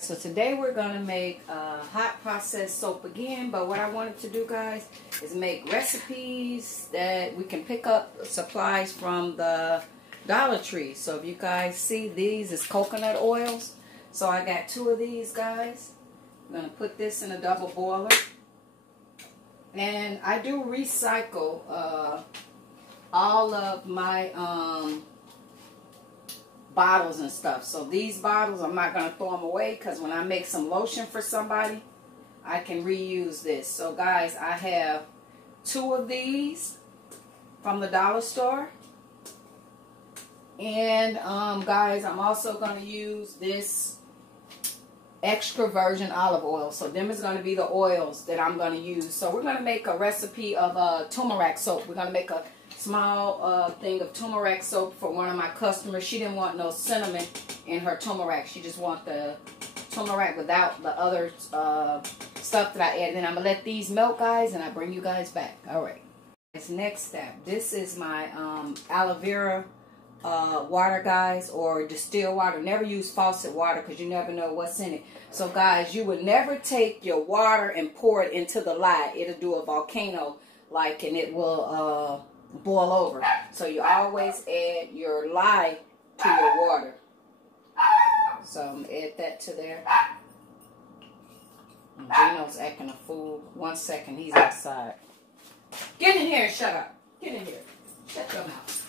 So today we're going to make hot processed soap again, but what I wanted to do, guys, is make recipes that we can pick up supplies from the Dollar Tree. So if you guys see, these is coconut oils. So I got 2 of these, guys. I'm going to put this in a double boiler. And I do recycle all of my bottles and stuff. So these bottles, I'm not going to throw them away, because when I make some lotion for somebody, I can reuse this. So guys, I have 2 of these from the dollar store. And guys, I'm also going to use this extra virgin olive oil. So them is going to be the oils that I'm going to use. So we're going to make a recipe of turmeric soap. We're going to make a small thing of turmeric soap for one of my customers. She didn't want no cinnamon in her turmeric. She just want the turmeric without the other stuff that I added. And I'm going to let these melt, guys, and I bring you guys back. All right. This next step. This is my aloe vera water, guys, or distilled water. Never use faucet water, because you never know what's in it. So guys, you would never take your water and pour it into the lye. It'll do a volcano like, and it will boil over. So you always add your lye to your water. So I'm gonna add that to there. And Gino's acting a fool. 1 second, he's outside. Get in here and shut up. Get in here. Shut your mouth.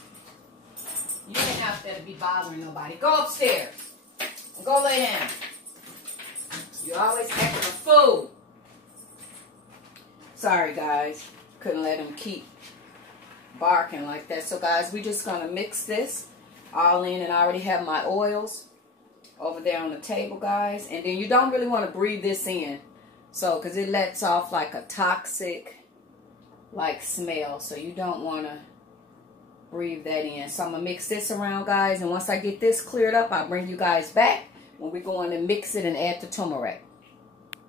You ain't out there to be bothering nobody. Go upstairs and go lay down. You always acting a fool. Sorry, guys. Couldn't let him keep barking like that. So, guys, we're just going to mix this all in. And I already have my oils over there on the table, guys. And then you don't really want to breathe this in. So, because it lets off like a toxic, like, smell. So, you don't want to breathe that in. So I'm going to mix this around, guys, and once I get this cleared up, I'll bring you guys back when we're going to mix it and add the turmeric.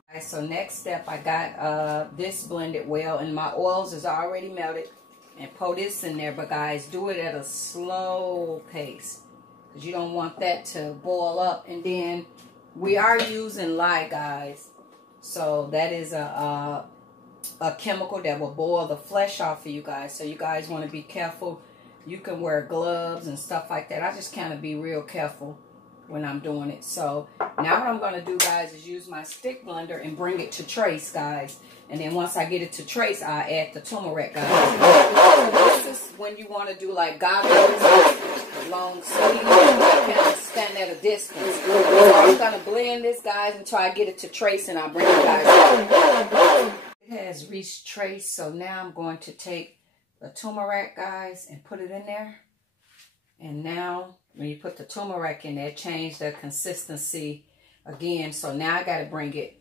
Alright, so next step, I got this blended well, and my oils is already melted, and pour this in there, but guys, do it at a slow pace, because you don't want that to boil up. And then we are using lye, guys, so that is a chemical that will boil the flesh off of you guys, so you guys want to be careful. You can wear gloves and stuff like that. I just kind of be real careful when I'm doing it. So now what I'm going to do, guys, is use my stick blender and bring it to trace, guys. And then once I get it to trace, I'll add the turmeric, guys. This is when you want to do like goggles, long sleeves, kind of stand at a distance. So I'm going to blend this, guys, until I get it to trace, and I'll bring you guys back. It has reached trace, so now I'm going to take the turmeric, guys, and put it in there. And now when you put the turmeric in there, change the consistency again. So now I got to bring it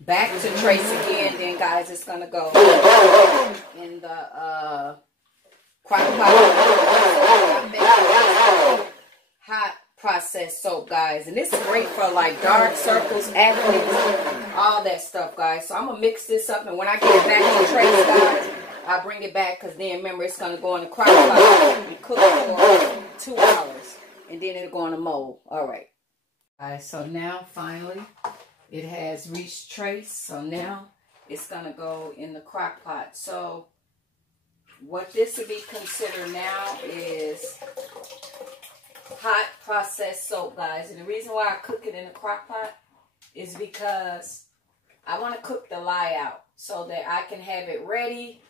back to trace again. Then, guys, it's going to go in the crock pot. Hot processed soap, guys. And this is great for like dark circles, acne, all that stuff, guys. So I'm going to mix this up, and when I get it back to trace, guys, I'll bring it back, because then remember it's going to go in the crock pot and cook for 2 hours. And then it'll go in the mold. Alright. Alright, so now finally it has reached trace. So now it's going to go in the crock pot. So what this would be considered now is hot processed soap, guys. And the reason why I cook it in the crock pot is because I want to cook the lye out so that I can have it ready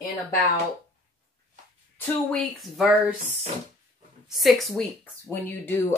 in about 2 weeks versus 6 weeks when you do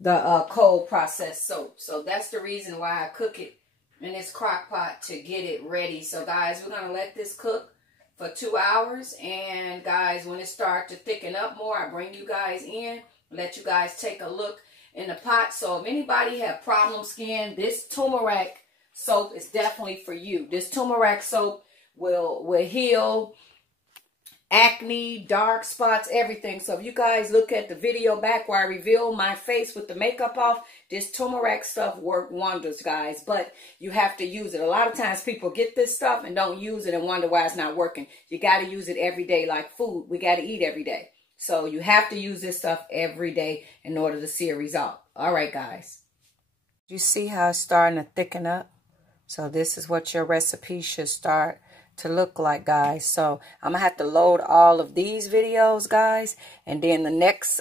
the cold processed soap. So that's the reason why I cook it in this crock pot, to get it ready. So guys, we're going to let this cook for 2 hours. And guys, when it starts to thicken up more, I bring you guys in, let you guys take a look in the pot. So if anybody have problem skin, this turmeric soap is definitely for you. This turmeric soap will heal acne, dark spots, everything. So if you guys look at the video back where I reveal my face with the makeup off, this turmeric stuff worked wonders, guys. But you have to use it. A lot of times people get this stuff and don't use it and wonder why it's not working. You got to use it every day like food. We got to eat every day. So you have to use this stuff every day in order to see a result. All right, guys. You see how it's starting to thicken up? So this is what your recipe should start to look like, guys. So I'm going to have to load all of these videos, guys. And then the next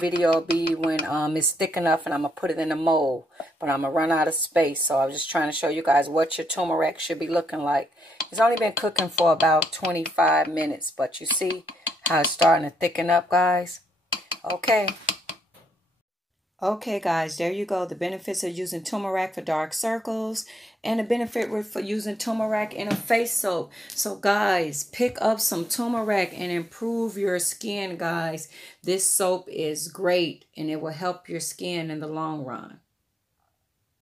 video will be when it's thick enough and I'm going to put it in a mold. But I'm going to run out of space. So I was just trying to show you guys what your turmeric should be looking like. It's only been cooking for about 25 minutes. But you see how it's starting to thicken up, guys? Okay. Okay, guys, there you go. The benefits of using turmeric for dark circles and the benefit for using turmeric in a face soap. So, guys, pick up some turmeric and improve your skin, guys. This soap is great and it will help your skin in the long run.